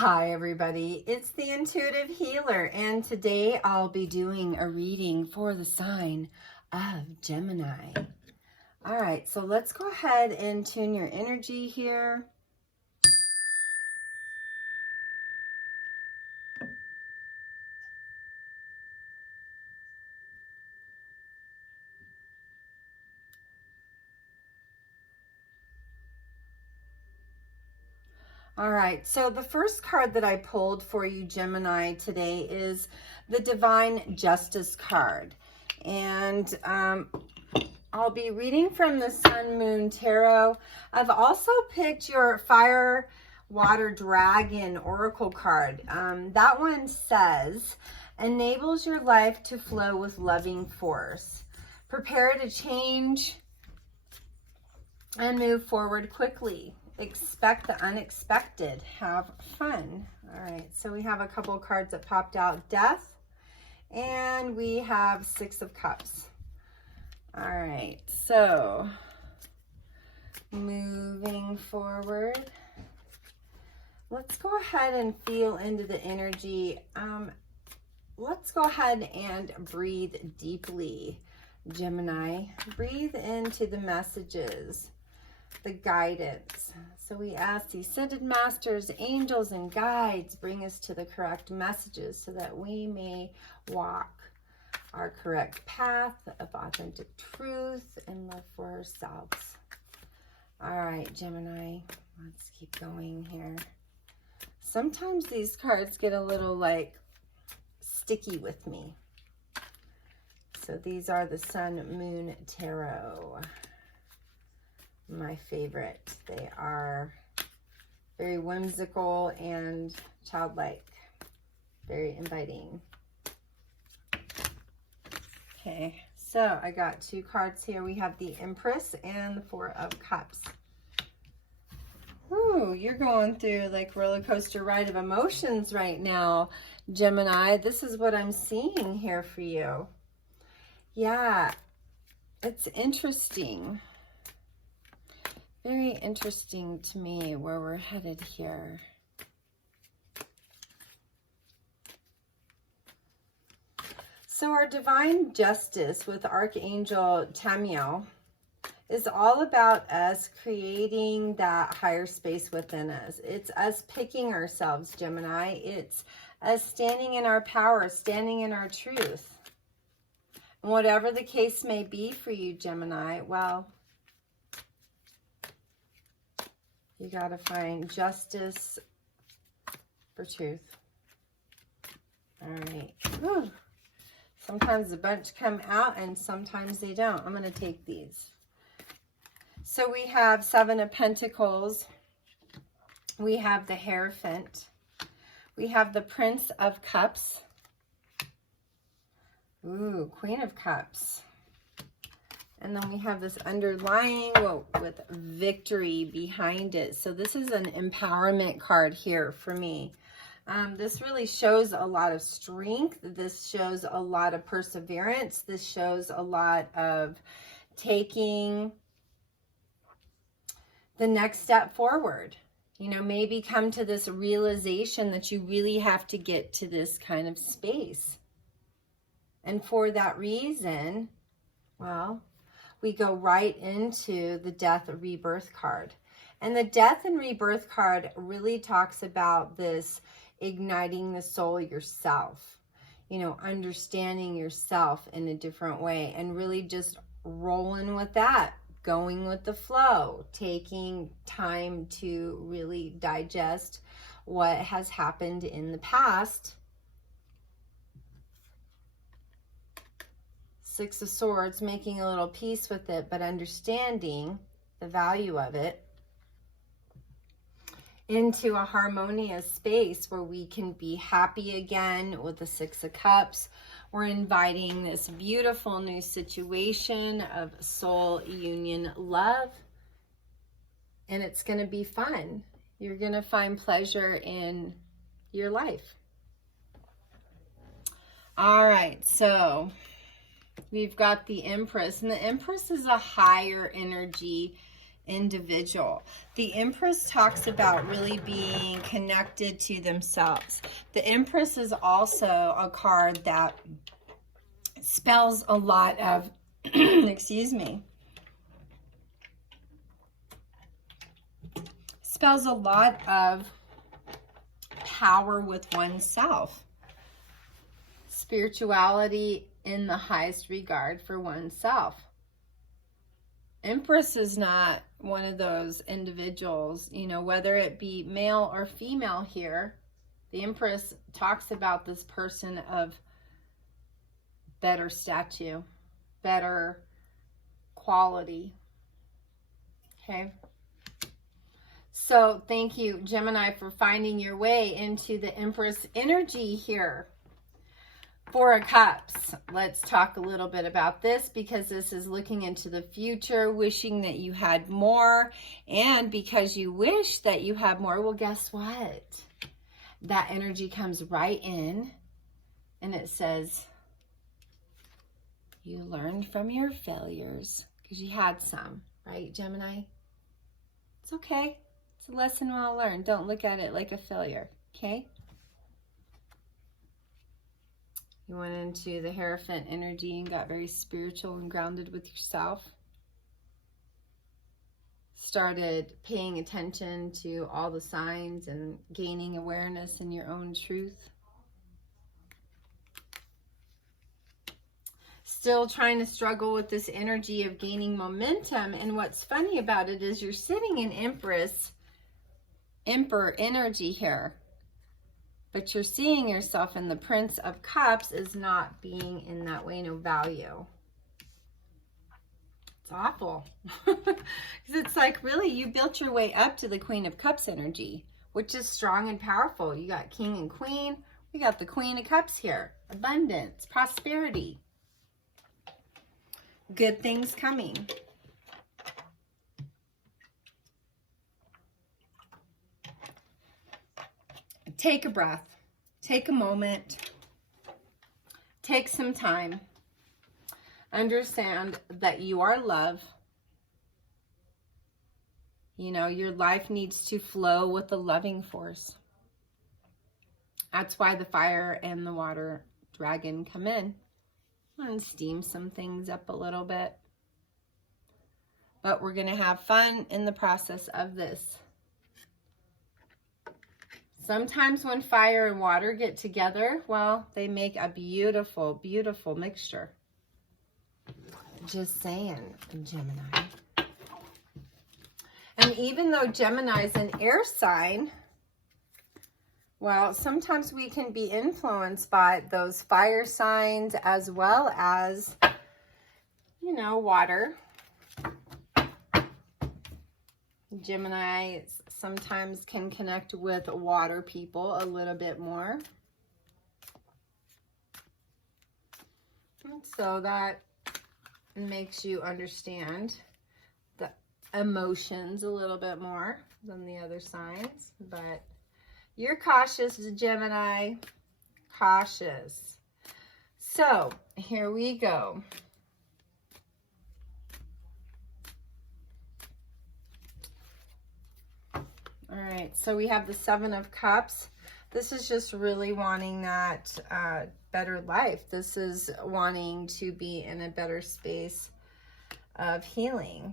Hi everybody, it's the Intuitive Healer, and today I'll be doing a reading for the sign of Gemini. All right, so let's go ahead and tune your energy here. All right, so the first card that I pulled for you, Gemini, today is the Divine Justice card. And I'll be reading from the Sun, Moon Tarot. I've also picked your Fire, Water, Dragon Oracle card. That one says, enables your life to flow with loving force. Prepare to change and move forward quickly. Expect the unexpected. Have fun. All right, so we have a couple of cards that popped out. Death, and we have Six of Cups. All right, so moving forward, let's go ahead and feel into the energy. Let's go ahead and breathe deeply, Gemini. Breathe into the messages, the guidance. So we ask the ascended masters, angels, and guides bring us to the correct messages so that we may walk our correct path of authentic truth and love for ourselves. All right, Gemini, let's keep going here. Sometimes these cards get a little like sticky with me. So these are the Sun, Moon Tarot. My favorite. They are very whimsical and childlike, very inviting. Okay, so I got two cards here. We have the Empress and the Four of Cups. Ooh, you're going through like roller coaster ride of emotions right now, Gemini. This is what I'm seeing here for you. Yeah, it's interesting. Very interesting to me where we're headed here. So our divine justice with Archangel Tamiel is all about us creating that higher space within us. It's us picking ourselves, Gemini. It's us standing in our power, standing in our truth. And whatever the case may be for you, Gemini, well, you got to find justice for truth. All right. Whew. Sometimes a bunch come out and sometimes they don't. I'm going to take these. So we have Seven of Pentacles. We have the Hierophant. We have the Prince of Cups. Ooh, Queen of Cups. And then we have this underlying with victory behind it. So this is an empowerment card here for me. This really shows a lot of strength. This shows a lot of perseverance. This shows a lot of taking the next step forward. You know, maybe come to this realization that you really have to get to this kind of space. And for that reason, well, we go right into the Death Rebirth card. And the Death and Rebirth card really talks about this igniting the soul yourself, you know, understanding yourself in a different way and really just rolling with that, going with the flow, taking time to really digest what has happened in the past. Six of Swords, making a little peace with it, but understanding the value of it into a harmonious space where we can be happy again with the Six of Cups. We're inviting this beautiful new situation of soul union love, and it's going to be fun. You're going to find pleasure in your life. All right, so we've got the Empress, and the Empress is a higher energy individual. The Empress talks about really being connected to themselves. The Empress is also a card that spells a lot of, excuse me, spells a lot of power with oneself. Spirituality in the highest regard for oneself. Empress is not one of those individuals, you know, whether it be male or female here. The Empress talks about this person of better stature, better quality. Okay. So thank you, Gemini, for finding your way into the Empress energy here. Four of Cups. Let's talk a little bit about this, because this is looking into the future, wishing that you had more. And because you wish that you had more, well, guess what? That energy comes right in and it says, you learned from your failures, because you had some, right, Gemini? It's okay. It's a lesson well learned. Don't look at it like a failure, okay? You went into the Hierophant energy and got very spiritual and grounded with yourself. Started paying attention to all the signs and gaining awareness in your own truth. Still trying to struggle with this energy of gaining momentum. And what's funny about it is you're sitting in Emperor energy here. But you're seeing yourself in the Prince of Cups as not being in that way, no value. It's awful. Because it's like, really, you built your way up to the Queen of Cups energy, which is strong and powerful. You got King and Queen. We got the Queen of Cups here. Abundance, prosperity. Good things coming. Take a breath. Take a moment. Take some time. Understand that you are love. You know, your life needs to flow with the loving force. That's why the fire and the water dragon come in. And steam some things up a little bit. But we're going to have fun in the process of this. Sometimes when fire and water get together, well, they make a beautiful, beautiful mixture. Just saying, Gemini. And even though Gemini is an air sign, well, sometimes we can be influenced by those fire signs as well as, you know, water. Gemini sometimes can connect with water people a little bit more. And so that makes you understand the emotions a little bit more than the other signs. But you're cautious, Gemini. Cautious. So here we go. All right, so we have the Seven of Cups. This is just really wanting that better life. This is wanting to be in a better space of healing.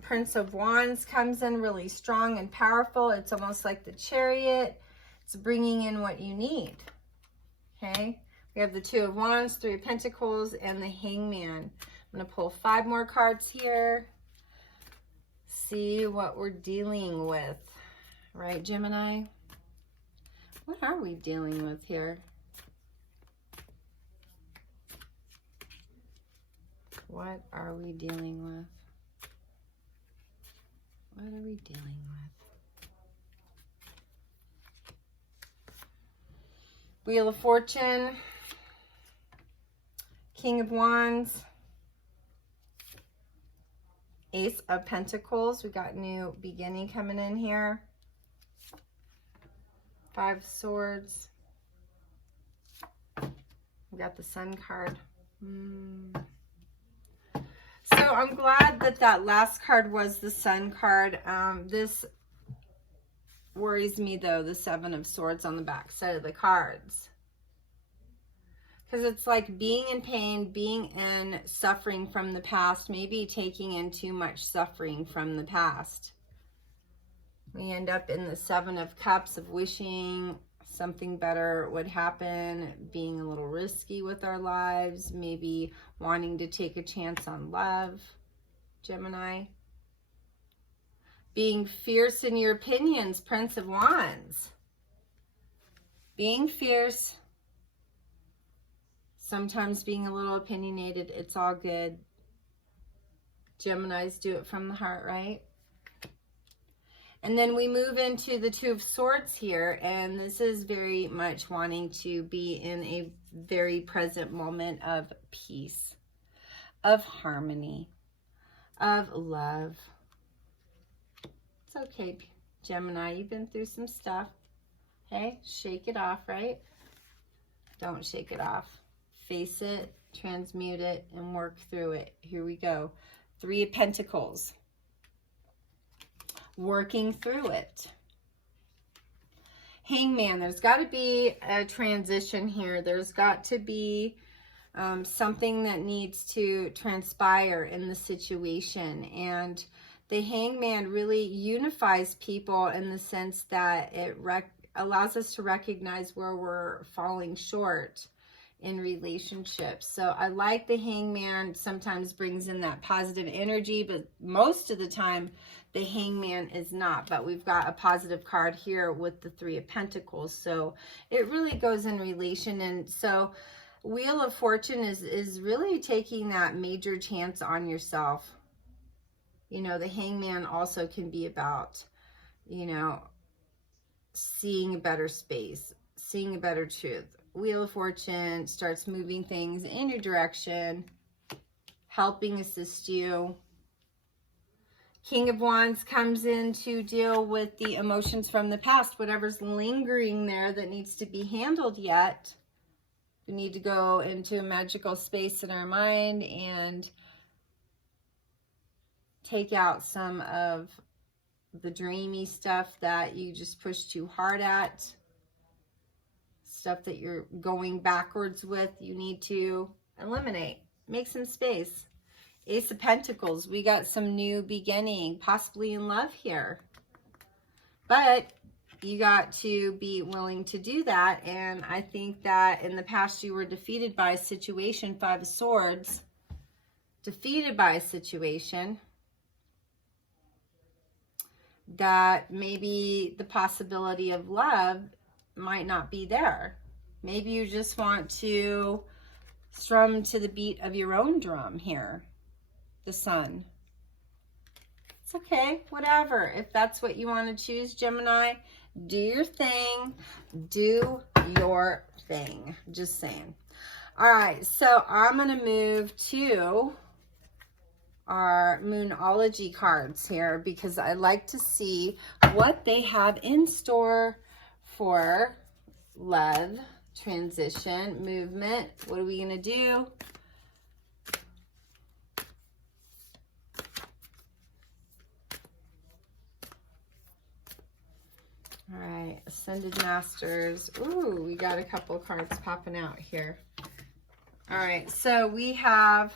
Prince of Wands comes in really strong and powerful. It's almost like the Chariot. It's bringing in what you need, okay? We have the Two of Wands, Three of Pentacles, and the Hangman. I'm going to pull 5 more cards here. See what we're dealing with. Right, Gemini? What are we dealing with here? What are we dealing with? What are we dealing with? Wheel of Fortune, King of Wands, Ace of Pentacles. We got new beginning coming in here. 5 of Swords. We got the Sun card. So I'm glad that that last card was the Sun card. This worries me though, the Seven of Swords on the back side of the cards. Because it's like being in pain, being in suffering from the past, maybe taking in too much suffering from the past. We end up in the Seven of Cups of wishing something better would happen, being a little risky with our lives, maybe wanting to take a chance on love, Gemini. Being fierce in your opinions, Prince of Wands. Being fierce, sometimes being a little opinionated, it's all good. Geminis do it from the heart, right? And then we move into the Two of Swords here, and this is very much wanting to be in a very present moment of peace, of harmony, of love. It's okay, Gemini, you've been through some stuff. Okay, shake it off, right? Don't shake it off. Face it, transmute it, and work through it. Here we go. Three of Pentacles. Working through it. Hangman, there's got to be a transition here. There's got to be something that needs to transpire in the situation. And the Hangman really unifies people in the sense that it allows us to recognize where we're falling short in relationships. So I like the Hangman. Sometimes brings in that positive energy, but most of the time the Hangman is not. But we've got a positive card here with the Three of Pentacles. So it really goes in relation. And so Wheel of Fortune is really taking that major chance on yourself. You know, the Hangman also can be about, you know, seeing a better space, seeing a better truth. Wheel of Fortune starts moving things in your direction, helping assist you. King of Wands comes in to deal with the emotions from the past, whatever's lingering there that needs to be handled yet. We need to go into a magical space in our mind and take out some of the dreamy stuff that you just push too hard at. Stuff that you're going backwards with, you need to eliminate. Make some space. Ace of Pentacles, we got some new beginning, possibly in love here. But you got to be willing to do that. And I think that in the past you were defeated by a situation, Five of Swords. Defeated by a situation that maybe the possibility of love might not be there. Maybe you just want to strum to the beat of your own drum here. The Sun. It's okay, whatever. If that's what you want to choose, Gemini, do your thing. Do your thing. Just saying. All right, so I'm going to move to our Moonology cards here because I like to see what they have in store for love, transition, movement. What are we going to do? All right, Ascended Masters. Ooh, we got a couple cards popping out here. All right, so we have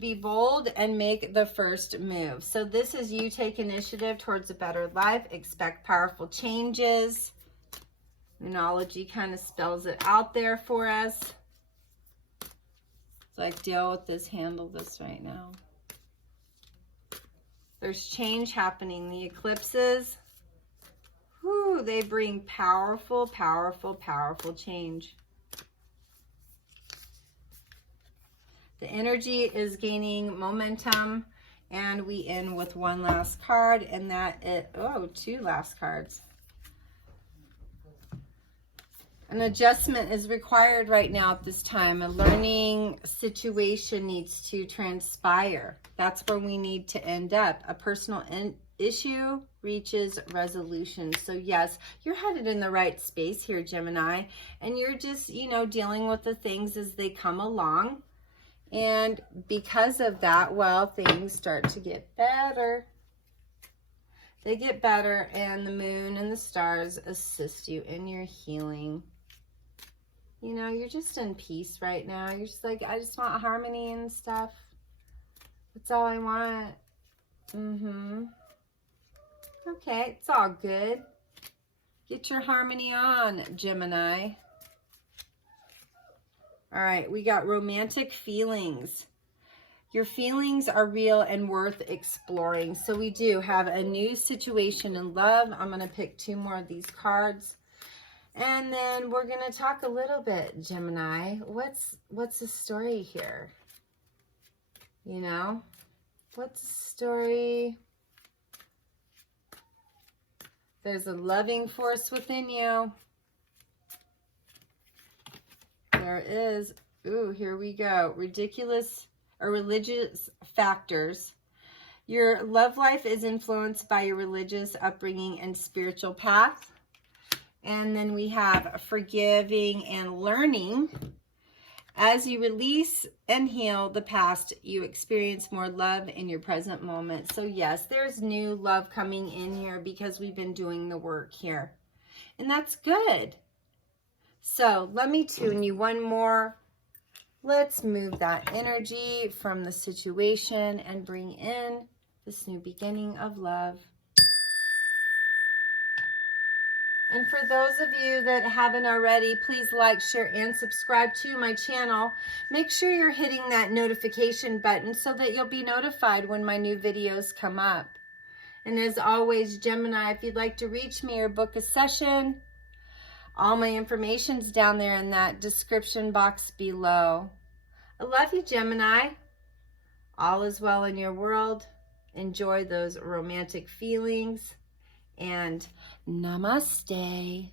be bold and make the first move. So this is you take initiative towards a better life. Expect powerful changes. Moonology kind of spells it out there for us. It's like, deal with this, handle this right now. There's change happening. The eclipses, whoo, they bring powerful, powerful, powerful change. The energy is gaining momentum, and we end with one last card, and that is, oh, two last cards. An adjustment is required right now at this time. A learning situation needs to transpire. That's where we need to end up. A personal issue reaches resolution. So yes, you're headed in the right space here, Gemini, and you're just, you know, dealing with the things as they come along. And because of that, well, things start to get better. They get better, and the moon and the stars assist you in your healing. You know, you're just in peace right now. You're just like, I just want harmony and stuff. That's all I want. Okay, it's all good. Get your harmony on, Gemini. All right, we got romantic feelings. Your feelings are real and worth exploring. So we do have a new situation in love. I'm going to pick 2 more of these cards. And then we're going to talk a little bit, Gemini. What's the story here? You know? What's the story? There's a loving force within you. There is. Ooh, here we go. Ridiculous or religious factors. Your love life is influenced by your religious upbringing and spiritual path. And then we have forgiving and learning. As you release and heal the past, you experience more love in your present moment. So yes, there's new love coming in here because we've been doing the work here. And that's good. So let me tune you one more. Let's move that energy from the situation and bring in this new beginning of love. And for those of you that haven't already, please like, share, and subscribe to my channel. Make sure you're hitting that notification button so that you'll be notified when my new videos come up. And as always, Gemini, if you'd like to reach me or book a session, all my information's down there in that description box below. I love you, Gemini. All is well in your world. Enjoy those romantic feelings. And namaste.